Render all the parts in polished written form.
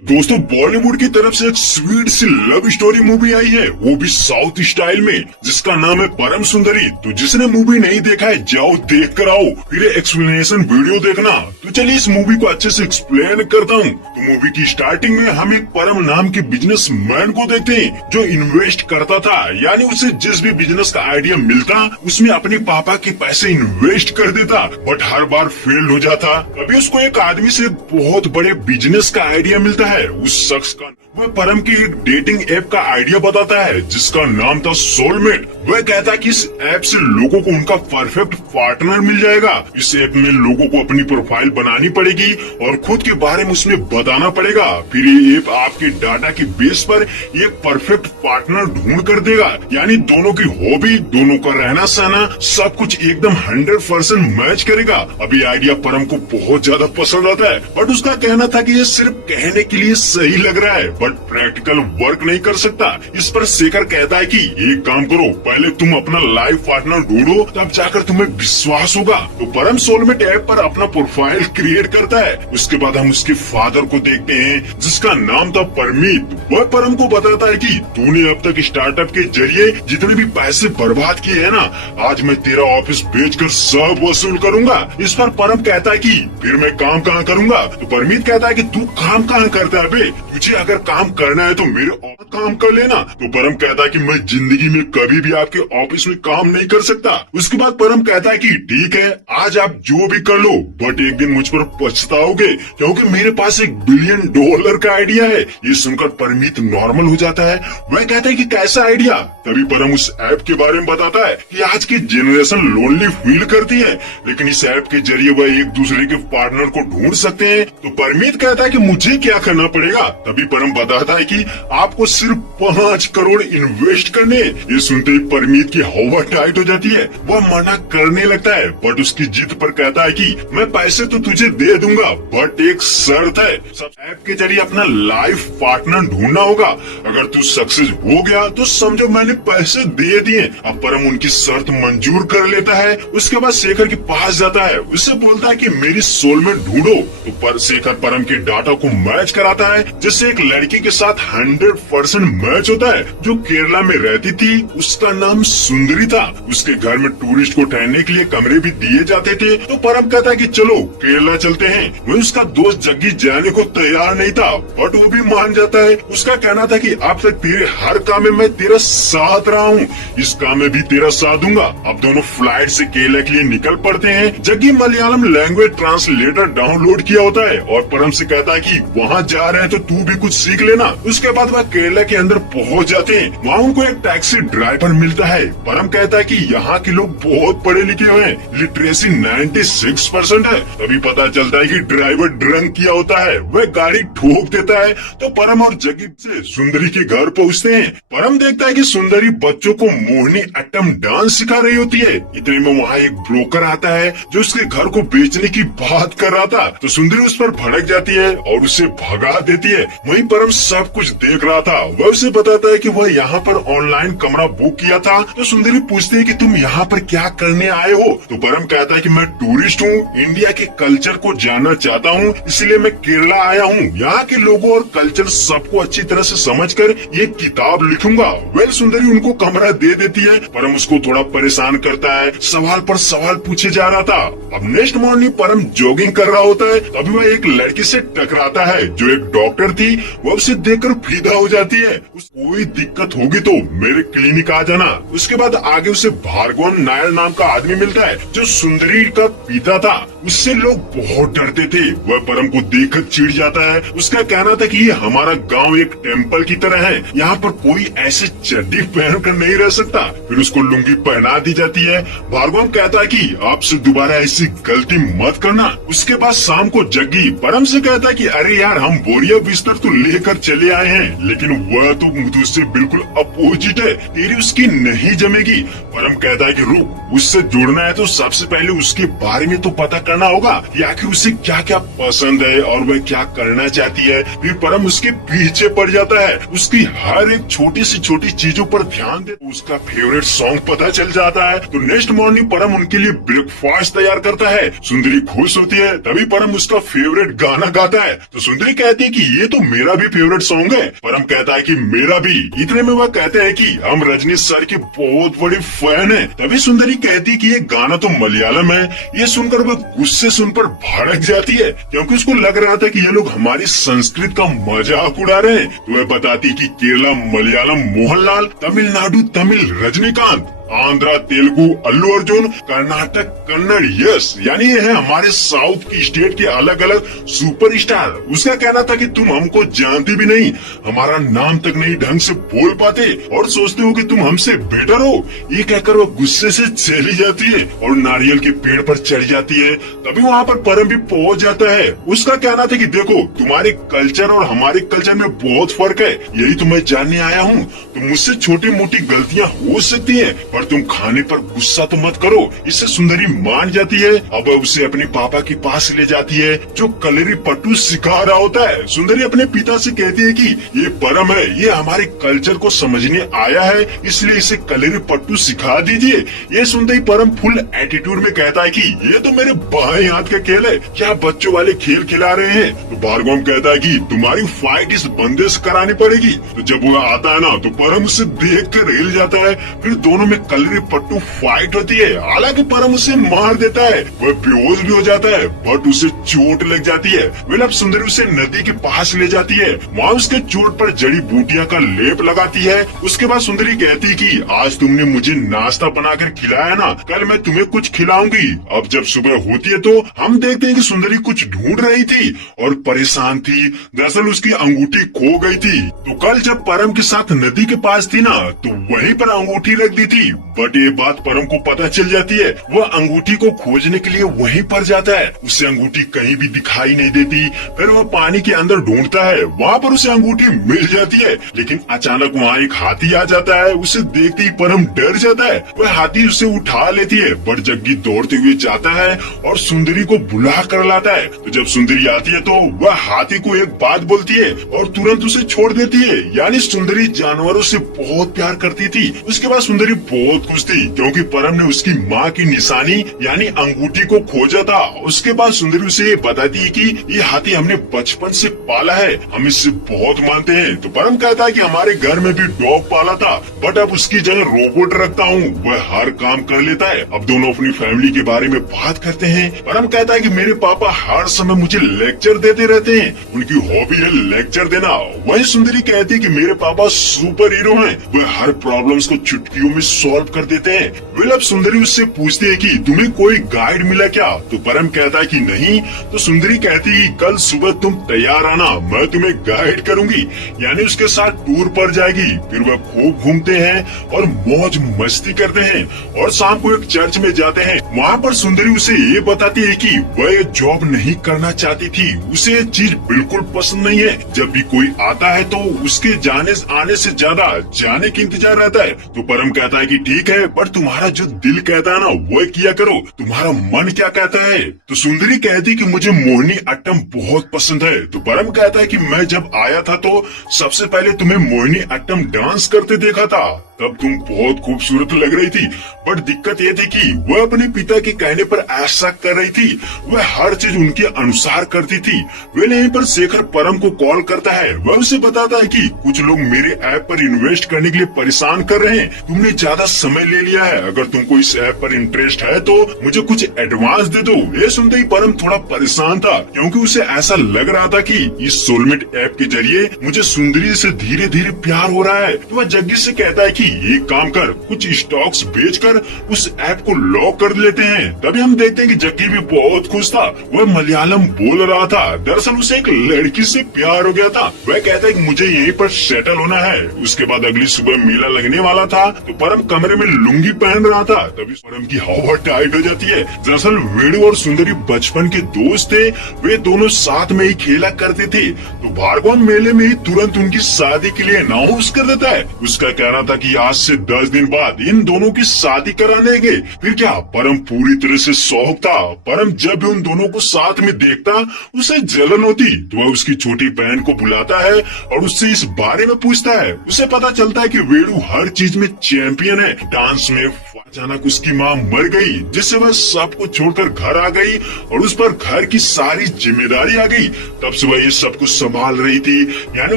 दोस्तों बॉलीवुड की तरफ से एक स्वीट सी लव स्टोरी मूवी आई है, वो भी साउथ स्टाइल में, जिसका नाम है परम सुंदरी। तो जिसने मूवी नहीं देखा है जाओ देख कर आओ, फिर एक्सप्लेनेशन वीडियो देखना। तो चलिए इस मूवी को अच्छे से एक्सप्लेन करता हूँ। तो मूवी की स्टार्टिंग में हम एक परम नाम के बिजनेसमैन को देखते हैं जो इन्वेस्ट करता था, यानी उसे जिस भी बिजनेस का आइडिया मिलता उसमें अपने पापा के पैसे इन्वेस्ट कर देता, बट हर बार फेल हो जाता। कभी उसको एक आदमी से बहुत बड़े बिजनेस का आइडिया मिलता है। उस शख्स का वह परम की एक डेटिंग ऐप का आइडिया बताता है जिसका नाम था सोलमेट। वह कहता है कि इस ऐप से लोगों को उनका परफेक्ट पार्टनर मिल जाएगा। इस ऐप में लोगों को अपनी प्रोफाइल बनानी पड़ेगी और खुद के बारे में उसमें बताना पड़ेगा। फिर ये ऐप आपके डाटा के बेस पर एक परफेक्ट पार्टनर ढूंढ कर देगा, यानी दोनों की हॉबी, दोनों का रहना सहना, सब कुछ एकदम 100% मैच करेगा। अभी आइडिया परम को बहुत ज्यादा पसंद आता है, बट उसका कहना था कि ये सिर्फ कहने के लिए सही लग रहा है बट प्रैक्टिकल वर्क नहीं कर सकता। इस पर शेखर कहता है कि एक काम करो, पहले तुम अपना लाइफ पार्टनर ढूंढो, तब जाकर तुम्हें विश्वास होगा। तो परम सोलमेट ऐप पर अपना प्रोफाइल क्रिएट करता है। उसके बाद हम उसके फादर को देखते हैं जिसका नाम था परमीत। वह परम को बताता है कि तूने अब तक स्टार्टअप के जरिए जितने भी पैसे बर्बाद किए हैं ना, आज मैं तेरा ऑफिस बेचकर सब वसूल करूंगा। इस पर परम कहता है कि फिर मैं काम कहाँ करूंगा। तो परमीत कहता है कि तू काम कहाँ करता है बे, तुझे अगर काम करना है तो मेरे और काम कर लेना। तो परम कहता है कि मैं जिंदगी में कभी भी आपके ऑफिस में काम नहीं कर सकता। उसके बाद परम कहता है कि ठीक है, आज आप जो भी कर लो, बट एक दिन मुझ पर पछताओगे क्योंकि मेरे पास $1 बिलियन का आइडिया है। ये सुनकर परमीत नॉर्मल हो जाता है। वह कहता है कि कैसा आइडिया। तभी परम उस ऐप के बारे में बताता है कि आज की जनरेशन लोनली फील करती है, लेकिन इस ऐप के जरिए वह एक दूसरे के पार्टनर को ढूंढ सकते हैं। तो परमीत कहता है कि मुझे क्या करना पड़ेगा। तभी परम बताता है कि आपको सिर्फ 5 करोड़ इन्वेस्ट करने। ये सुनते ही परमीत की हवा टाइट हो जाती है। वह मना करने लगता है, बट उसकी जिद पर कहता है कि मैं पैसे तो तुझे दे दूंगा, बट एक शर्त है, सब ऐप के जरिए अपना लाइफ पार्टनर ढूंढना होगा। अगर तू सक्सेस हो गया तो समझो मैंने पैसे दे दिए। अब परम उनकी शर्त मंजूर कर लेता है। उसके बाद शेखर के पास जाता है, उससे बोलता है कि मेरी सोलमेट ढूंढो। तो पर शेखर परम के डाटा को मैच कराता है, जिससे एक लड़की के साथ 100% मैच होता है जो केरला में रहती थी। उसका नाम सुंदरी था। उसके घर में टूरिस्ट को ठहरने के लिए कमरे भी दिए जाते थे। तो परम कहता है कि चलो केरला चलते हैं। वही उसका दोस्त जग्गी जाने को तैयार नहीं था, बट वो भी मान जाता है। उसका कहना था कि अब तक तेरे हर काम में मैं तेरा साथ रहा हूँ, इस काम में भी तेरा साथ दूंगा। अब दोनों फ्लाइट से केरला के लिए निकल पड़ते हैं। Jaggi Malayalam language translator download किया होता है और परम से कहता है कि वहाँ जा रहे हैं तो तू भी कुछ सीख लेना। उसके बाद वह केरला के अंदर पहुँच जाते हैं। वहाँ उनको एक टैक्सी ड्राइवर मिलता है। परम कहता है कि यहाँ के लोग बहुत पढ़े लिखे हुए हैं, लिटरेसी 96% है। तभी पता चलता है कि ड्राइवर ड्रंक किया होता है। वह गाड़ी ठोक देता है। तो परम और जग्गी से सुंदरी के घर पहुँचते हैं। परम देखता है कि सुंदरी बच्चों को मोहिनी अट्टम डांस सिखा रही होती है। इतने में वहाँ एक ब्रोकर आता है जो उसके घर को बेचने की बात कर रहा था। तो सुंदरी उस पर भड़क जाती है और उसे भगा देती है। वहीं परम सब कुछ देख रहा था। वह उसे बताता है कि वह यहाँ पर ऑनलाइन कमरा बुक किया था। तो सुंदरी पूछती है कि तुम यहाँ पर क्या करने आए हो। तो परम कहता है कि मैं टूरिस्ट हूँ, इंडिया के कल्चर को जानना चाहता हूँ, इसलिए मैं केरला आया हूँ। यहाँ के लोगों और कल्चर सबको अच्छी तरह से समझकर ये किताब लिखूंगा। वेल सुंदरी उनको कमरा दे देती है। परम उसको थोड़ा परेशान करता है, सवाल पर सवाल पूछे जा रहा था। अब नेक्स्ट मॉर्निंग परम जॉगिंग कर रहा होता है। तभी वह एक लड़की से टकराता है जो एक डॉक्टर थी। वह उसे देखकर फिदा हो जाती है। कोई दिक्कत होगी तो मेरे क्लिनिक आ जाना। उसके बाद आगे उसे भार्गवन नायर नाम का आदमी मिलता है जो सुंदरी का पिता था। उससे लोग बहुत डरते थे। वह परम को देखकर चिढ़ जाता है। उसका कहना था कि ये हमारा गांव एक टेम्पल की तरह है, यहाँ पर कोई ऐसे चड्डी पहन कर नहीं रह सकता। फिर उसको लुंगी पहना दी जाती है। भार्गव कहता है कि आपसे दोबारा ऐसी गलती मत करना। उसके बाद शाम को जग्गी परम से कहता है कि अरे यार हम बोरिया बिस्तर तो लेकर लेकर चले आए हैं, लेकिन वह तो तुझसे बिल्कुल अपोजिट है, तेरी उसकी नहीं जमेगी। परम कहता है कि रुक, उससे जुड़ना है तो सबसे पहले उसके बारे में तो पता करना होगा कि आखिर उसे क्या क्या पसंद है और वह क्या करना चाहती है। फिर परम उसके पीछे पड़ जाता है, उसकी हर एक छोटी सी छोटी चीजों पर ध्यान दे, उसका फेवरेट सॉन्ग पता चल जाता है। तो नेक्स्ट मॉर्निंग परम उनके लिए ब्रेकफास्ट तैयार करता है। सुंदरी खुश होती है, तभी परम उसका फेवरेट गाना गाता है। तो सुंदरी कहती है कि ये तो मेरा भी फेवरेट सॉन्ग है। परम कहता है कि मेरा भी। इतने में वह कहते हैं कि हम रजनी सर के बहुत बड़े फैन हैं। तभी सुंदरी कहती है कि ये गाना तो मलयालम है। ये सुनकर वह गुस्से से उन पर भड़क जाती है, क्योंकि उसको लग रहा था कि ये लोग हमारी संस्कृत का मजाक उड़ा रहे हैं। तो वह बताती कि केरला मलयालम मोहनलाल, तमिलनाडु तमिल रजनीकांत, आंध्रा तेलुगु अल्लू अर्जुन, कर्नाटक कन्नड़ यस, यानी ये है हमारे साउथ की स्टेट के अलग अलग सुपरस्टार। उसका कहना था कि तुम हमको जानती भी नहीं, हमारा नाम तक नहीं ढंग से बोल पाते और सोचते हो कि तुम हमसे बेटर हो। ये कहकर वो गुस्से से चली जाती है और नारियल के पेड़ पर चढ़ जाती है। तभी वहाँ पर परम भी पहुँच जाता है। उसका कहना था कि देखो, तुम्हारे कल्चर और हमारे कल्चर में बहुत फर्क है, यही तो मैं जानने आया हूँ। तो मुझसे छोटी मोटी गलतियाँ हो सकती है, पर तुम खाने पर गुस्सा तो मत करो। इससे सुंदरी मान जाती है। अब उसे अपने पापा के पास ले जाती है, जो कलेरी पट्टू सिखा रहा होता है। सुंदरी अपने पिता से कहती है कि ये परम है, ये हमारे कल्चर को समझने आया है, इसलिए इसे कलेरी पट्टू सिखा दीजिए। ये सुनते ही परम फुल एटीट्यूड में कहता है कि ये तो मेरे बाएं हाथ का खेल है, क्या बच्चों वाले खेल खिला रहे हैं। तो भार्गव कहता है कि तुम्हारी फाइट इस बंदे से करानी पड़ेगी। तो जब वो आता है ना, तो परम उसे देख कर हिल जाता है। फिर दोनों में कलेरी पट्टू फाइट होती है। हालांकि परम उसे मार देता है, वह बेहोश भी हो जाता है, बट उसे चोट लग जाती है। वेल अब सुंदरी उसे नदी के पास ले जाती है, वहाँ उसके चोट पर जड़ी बूटियां का लेप लगाती है। उसके बाद सुंदरी कहती है कि आज तुमने मुझे नाश्ता बनाकर खिलाया ना, कल मैं तुम्हें कुछ खिलाऊंगी। अब जब सुबह होती है तो हम देखते हैं कि सुंदरी कुछ ढूंढ रही थी और परेशान थी। दरअसल उसकी अंगूठी खो गई थी। तो कल जब परम के साथ नदी के पास थी ना, तो वहीं पर अंगूठी रख दी थी। बट ये बात परम को पता चल जाती है। वह अंगूठी को खोजने के लिए वहीं पर जाता है, उसे अंगूठी कहीं भी दिखाई नहीं देती। फिर वह पानी के अंदर ढूंढता है, वहाँ पर उसे अंगूठी मिल जाती है। लेकिन अचानक वहाँ एक हाथी आ जाता है। उसे देखते ही परम डर जाता है। वह हाथी उसे उठा लेती है, बट जग्गी दौड़ते हुए जाता है और सुंदरी को बुला कर लाता है। तो जब सुंदरी आती है तो वह हाथी को एक बात बोलती है और तुरंत उसे छोड़ देती है। यानी सुंदरी जानवरों से बहुत प्यार करती थी। उसके बाद सुंदरी बहुत खुश थी, क्योंकि परम ने उसकी माँ की निशानी यानी अंगूठी को खोजा था। उसके बाद सुंदरी उसे ये बताती है कि ये हाथी हमने बचपन से पाला है, हम इससे बहुत मानते हैं। तो परम कहता है कि हमारे घर में भी डॉग पाला था, बट अब उसकी जगह रोबोट रखता हूँ, वह हर काम कर लेता है। अब दोनों अपनी फैमिली के बारे में बात करते हैं। परम कहता है कि मेरे पापा हर समय मुझे लेक्चर देते रहते हैं, उनकी हॉबी है लेक्चर देना। वही सुंदरी कहती है कि मेरे पापा सुपर हीरो हैं, वह हर प्रॉब्लम्स को चुटकियों में सॉल्व कर देते हैं। वेल अब सुंदरी उससे पूछती है कि तुम्हें कोई गाइड मिला क्या। तो परम कहता है कि नहीं। तो सुंदरी कहती है कि कल सुबह तुम तैयार आना, मैं तुम्हें गाइड करूंगी। यानी उसके साथ टूर पर जाएगी। फिर वह खूब घूमते हैं और मौज मस्ती करते हैं और शाम को एक चर्च में जाते हैं। वहाँ पर सुंदरी उसे ये बताती है कि वह ये जॉब नहीं करना चाहती थी, उसे ये चीज बिल्कुल पसंद नहीं है। जब भी कोई आता है तो उसके जाने आने से ज्यादा जाने की इंतजार रहता है। तो परम कहता है कि ठीक है, पर तुम्हारा जो दिल कहता है ना वो किया करो, तुम्हारा मन क्या कहता है। तो सुंदरी कहती कि मुझे मोहिनी अट्टम बहुत पसंद है। तो परम कहता है कि मैं जब आया था तो सबसे पहले तुम्हें मोहिनी अट्टम डांस करते देखा था, तब तुम बहुत खूबसूरत लग रही थी। बट दिक्कत ये थी कि वह अपने पिता के कहने पर ऐसा कर रही थी, वह हर चीज उनके अनुसार करती थी। वे यहीं पर शेखर परम को कॉल करता है। वह उसे बताता है कि कुछ लोग मेरे ऐप पर इन्वेस्ट करने के लिए परेशान कर रहे हैं, तुमने ज्यादा समय ले लिया है, अगर तुमको इस ऐप पर इंटरेस्ट है तो मुझे कुछ एडवांस दे दो। ये सुनते ही परम थोड़ा परेशान था, क्योंकि उसे ऐसा लग रहा था कि इस सोलमेट ऐप के जरिए मुझे सुंदरी से धीरे धीरे प्यार हो रहा है। तो वह जग्गी से कहता है कि एक काम कर, कुछ स्टॉक्स बेचकर उस ऐप को लॉक कर लेते हैं। तभी हम देखते हैं कि जग्गी भी बहुत खुश था, वह मलयालम बोल रहा था। दरअसल उसे एक लड़की से प्यार हो गया था। वह कहता है कि मुझे यहीं पर सेटल होना है। उसके बाद अगली सुबह मेला लगने वाला था, तो परम कमरे में लुंगी पहन रहा था तभी परम की हवा टाइट हो जाती है। दरअसल वेणु और सुंदरी बचपन के दोस्त थे, वे दोनों साथ में ही खेला करते थे। तो भार्गव मेले में ही तुरंत उनकी शादी के लिए अनाउंस कर देता है। उसका कहना था कि आज से 10 दिन बाद इन दोनों की शादी करा लेंगे। फिर क्या, परम पूरी तरह से शौक था। परम जब भी उन दोनों को साथ में देखता उसे जलन होती, तो वह उसकी छोटी बहन को बुलाता है और उससे इस बारे में पूछता है। उसे पता चलता है कि वेणु हर चीज में चैंपियन है। डांस में अचानक उसकी माँ मर गई, जिससे वह सबको छोड़कर घर आ गई और उस पर घर की सारी जिम्मेदारी आ गई। तब से वह ये सब कुछ संभाल रही थी, यानी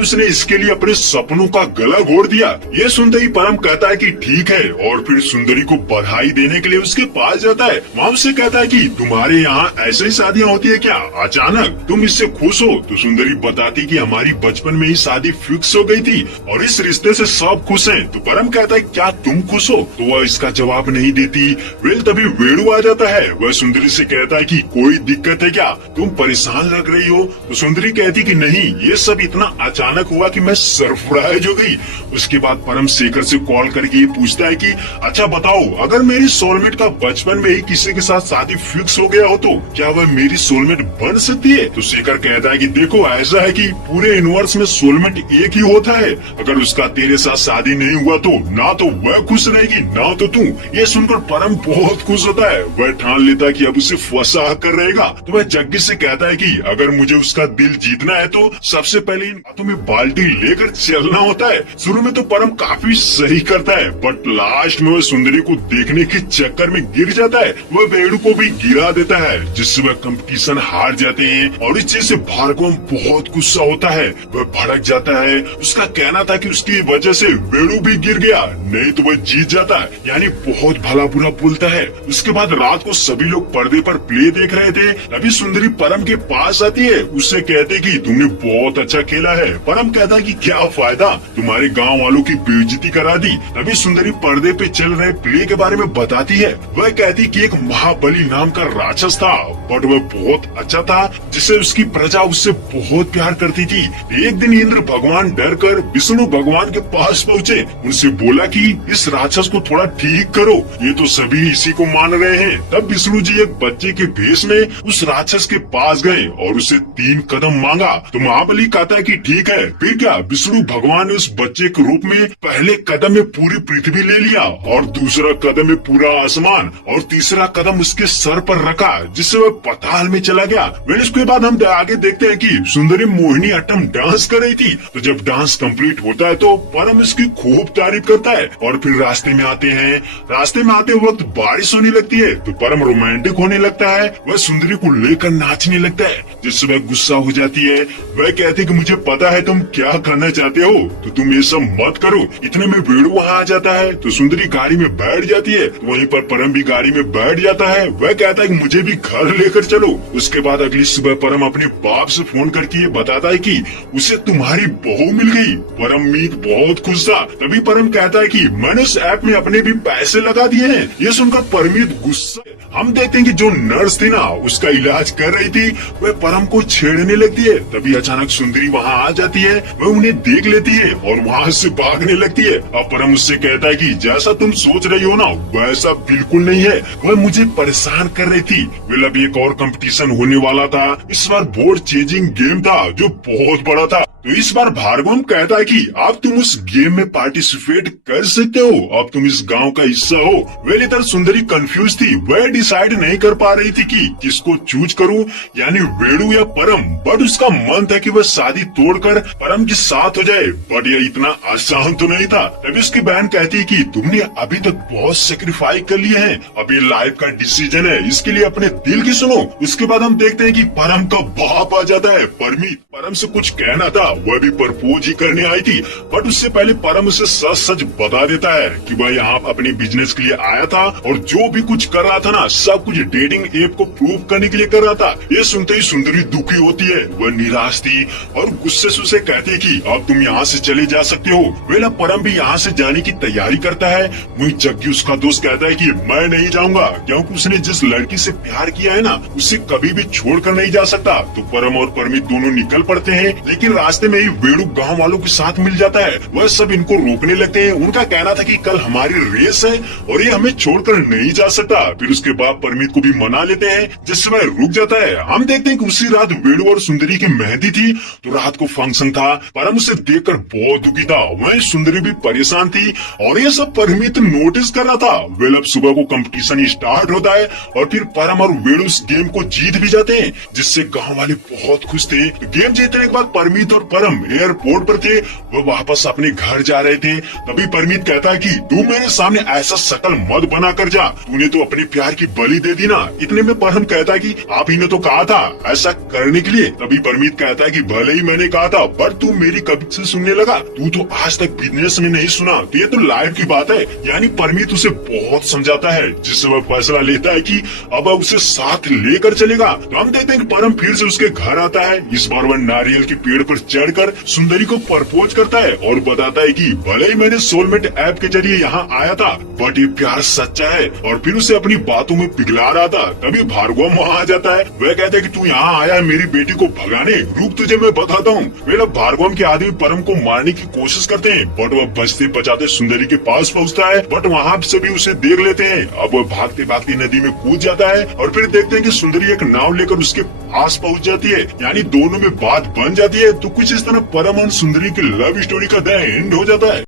उसने इसके लिए अपने सपनों का गला घोट दिया। ये सुनते ही परम कहता है कि ठीक है, और फिर सुंदरी को बधाई देने के लिए उसके पास जाता है। वहाँ उससे कहता है कि तुम्हारे यहाँ ऐसे ही शादियाँ होती है क्या, अचानक तुम इससे खुश हो? तो सुंदरी बताती कि हमारी बचपन में ही शादी फिक्स हो गई थी और इस रिश्ते से सब खुश हैं। तो परम कहता है क्या तुम खुश हो? तो वह इसका जवाब नहीं देती। वेल तभी वेणु आ जाता है। वह सुंदरी से कहता है कि कोई दिक्कत है क्या, तुम परेशान लग रही हो? तो सुंदरी कहती कि नहीं, ये सब इतना अचानक हुआ कि मैं सरप्राइज हो गई। उसके बाद परम शेखर से कॉल करके ये पूछता है कि अच्छा बताओ, अगर मेरी सोलमेट का बचपन में ही किसी के साथ शादी फिक्स हो गया हो तो क्या वह मेरी सोलमेट बन सकती है? तो शेखर कहता है कि देखो, ऐसा है कि पूरे यूनिवर्स में सोलमेट एक ही होता है। अगर उसका तेरे साथ शादी नहीं हुआ तो ना तो वह खुश रहेगी ना तो तू। ये सुनकर परम बहुत खुश होता है। वह ठान लेता है कि अब उसे फंसा कर रहेगा। तो वह जग्गी से कहता है कि अगर मुझे उसका दिल जीतना है तो सबसे पहले इन हाथों में बाल्टी लेकर चलना होता है। शुरू में तो परम काफी सही करता है, बट लास्ट में वह सुंदरी को देखने के चक्कर में गिर जाता है। वह वेणु को भी गिरा देता है, जिससे वह कंपटीशन हार जाते हैं और इस चीज से भार्गव बहुत गुस्सा होता है। वह भड़क जाता है। उसका कहना था कि उसकी वजह से वेणु भी गिर गया, नहीं तो वह जीत जाता है, यानी बहुत भला बुरा बोलता है। उसके बाद रात को सभी लोग पर्दे पर प्ले देख रहे थे। तभी सुंदरी परम के पास आती है। उससे कहते कि तुमने बहुत अच्छा खेला है। परम कहता है कि क्या फायदा, तुम्हारे गांव वालों की बेइज्जती करा दी। तभी सुंदरी पर्दे पे चल रहे प्ले के बारे में बताती है। वह कहती कि एक महाबली नाम का राक्षस था, बट वह बहुत अच्छा था, जिससे उसकी प्रजा उससे बहुत प्यार करती थी। एक दिन इंद्र भगवान डर कर विष्णु भगवान के पास पहुँचे। उनसे बोला कि इस राक्षस को थोड़ा ठीक करो, ये तो सभी इसी को मान रहे हैं। तब विष्णु जी एक बच्चे के भेष में उस राक्षस के पास गए और उसे 3 कदम मांगा। तो महाबली कहता है कि ठीक है। फिर क्या, विष्णु भगवान ने उस बच्चे के रूप में पहले कदम में पूरी पृथ्वी ले लिया और दूसरा कदम में पूरा आसमान और तीसरा कदम उसके सर पर रखा, जिससे वह पाताल में चला गया। फिर इसके बाद हम आगे देखते हैं कि सुंदरी मोहिनी अट्टम डांस कर रही थी। तो जब डांस कंप्लीट होता है तो परम इसकी खूब तारीफ करता है। और फिर रास्ते में आते हैं। रास्ते में आते वक्त बारिश होने लगती है तो परम रोमांटिक होने लगता है। वह सुंदरी को लेकर नाचने लगता है, जिससे वह गुस्सा हो जाती है। वह कहती कि मुझे पता है तुम क्या करना चाहते हो, तो तुम ये सब मत करो। इतने में वेणु वहाँ आ जाता है तो सुंदरी गाड़ी में बैठ जाती है। तो वहीं पर परम भी गाड़ी में बैठ जाता है। वह कहता है कि मुझे भी घर लेकर चलो। उसके बाद अगली सुबह परम अपने बाप से फोन करके ये बताता है कि उसे तुम्हारी बहू मिल गई। परममीत बहुत खुश था। तभी परम कहता है कि मैंने उस ऐप में अपने भी पैसे लगा दिए हैं। ये सुनकर परमीत गुस्सा। हम देखते हैं कि जो नर्स थी ना, उसका इलाज कर रही थी, वह परम को छेड़ने लगती है। तभी अचानक सुंदरी वहाँ आ जाती है। वह उन्हें देख लेती है और वहाँ से भागने लगती है। अब परम उससे कहता है कि जैसा तुम सोच रही हो ना, वैसा बिल्कुल नहीं है। वह मुझे परेशान कर रही थी। वेल अब एक और कंपटीशन होने वाला था। इस बार बोर्ड चेजिंग गेम था जो बहुत बड़ा था। तो इस बार भार्गव कहता है कि अब तुम उस गेम में पार्टिसिपेट कर सकते हो, अब तुम इस गांव का हिस्सा हो। वेल इधर सुंदरी कंफ्यूज थी। वह डिसाइड नहीं कर पा रही थी कि किसको चूज करूं, यानी वेणु या परम। बट उसका मन था कि वह शादी तोड़कर परम के साथ हो जाए, बट यह इतना आसान तो नहीं था। तभी उसकी बहन कहती है कि तुमने अभी तक बहुत सेक्रीफाइस कर लिए हैं, अब ये लाइफ का डिसीजन है, इसके लिए अपने दिल की सुनो। उसके बाद हम देखते हैं कि परम का बाप आ जाता है। परमीत परम से कुछ कहना था, वह भी प्रपोज ही करने आई थी, बट उससे पहले परम उसे सच सच बता देता है कि वह यहाँ अपने बिजनेस के लिए आया था और जो भी कुछ कर रहा था ना, सब कुछ डेटिंग ऐप को प्रूव करने के लिए कर रहा था। ये सुनते ही सुंदरी दुखी होती है। वह निराश थी और गुस्से से उसे कहती है कि अब तुम यहाँ से चले जा सकते हो। वेला परम भी यहाँ से जाने की तैयारी करता है। वही जग्गी उसका दोस्त कहता है कि मैं नहीं जाऊंगा, क्योंकि उसने जिस लड़की से प्यार किया है ना, उसे कभी भी छोड़कर नहीं जा सकता। तो परम और परमित दोनों निकल पड़ते हैं, लेकिन रास्ते में ही वेणु गांव वालों के साथ मिल जाता है। वह सब इनको रोकने लगते हैं। उनका कहना था कि कल हमारी रेस है और ये हमें छोड़कर नहीं जा सकता। फिर उसके बाद परमित को भी मना लेते हैं, जिससे वह रुक जाता है। हम देखते हैं कि उसी रात वेणु और सुंदरी की मेहंदी थी। तो रात को फंक्शन था। परम उसे देखकर बहुत दुखी था। वहीं सुंदरी भी परेशान थी और ये सब परमित नोटिस कर रहा था। वेल अब सुबह को कंपटीशन स्टार्ट होता है और फिर परम और वेणु इस गेम को जीत भी जाते हैं, जिससे गांव वाले बहुत खुश थे। गेम जीतने के बाद परमित और परम एयरपोर्ट पर थे। वह वापस अपने घर जा रहे थे। तभी परमित कहता है कि तू मेरे सामने ऐसा शकल मत बना कर जा, तूने तो अपने प्यार की बलि दे दी ना। इतने में परम कहता है कि आप ही ने तो कहा था ऐसा करने के लिए। तभी परमित कहता है कि भले ही मैंने कहा था, पर तू मेरी कब से सुनने लगा? तू तो आज तक बिजनेस में नहीं सुना, तो ये तो लाइफ की बात है। यानी परमित उसे बहुत समझाता है, जिससे वह फैसला लेता है कि अब उसे साथ लेकर चलेगा। तो हम देखते हैं कि परम फिर से उसके घर आता है। इस बार वह नारियल के पेड़ पर चढ़कर सुंदरी को प्रपोज करता है और बताता है कि भले ही मैंने सोलमेट ऐप के जरिए यहाँ आया था, बट ये प्यार सच्चा है। और फिर उसे अपनी बातों में पिघला रहा था। तभी भार्गव वहाँ आ जाता है। वह कहता है कि तू यहाँ आया है मेरी बेटी को भगाने, रुक तुझे मैं बताता हूँ। मेरा भार्गव के आदमी परम को मारने की कोशिश करते हैं, बट वह बचते बचाते सुंदरी के पास पहुँचता है। बट वहाँ से भी उसे देख लेते हैं। अब वह भागते भागते नदी में कूद जाता है और फिर देखते हैं कि सुंदरी एक नाव लेकर उसके पास पहुँच जाती है। यानी दोनों में बात बन जाती है। तो कुछ इस तरह परम और सुंदरी की लव स्टोरी का द एंड हो जाता है।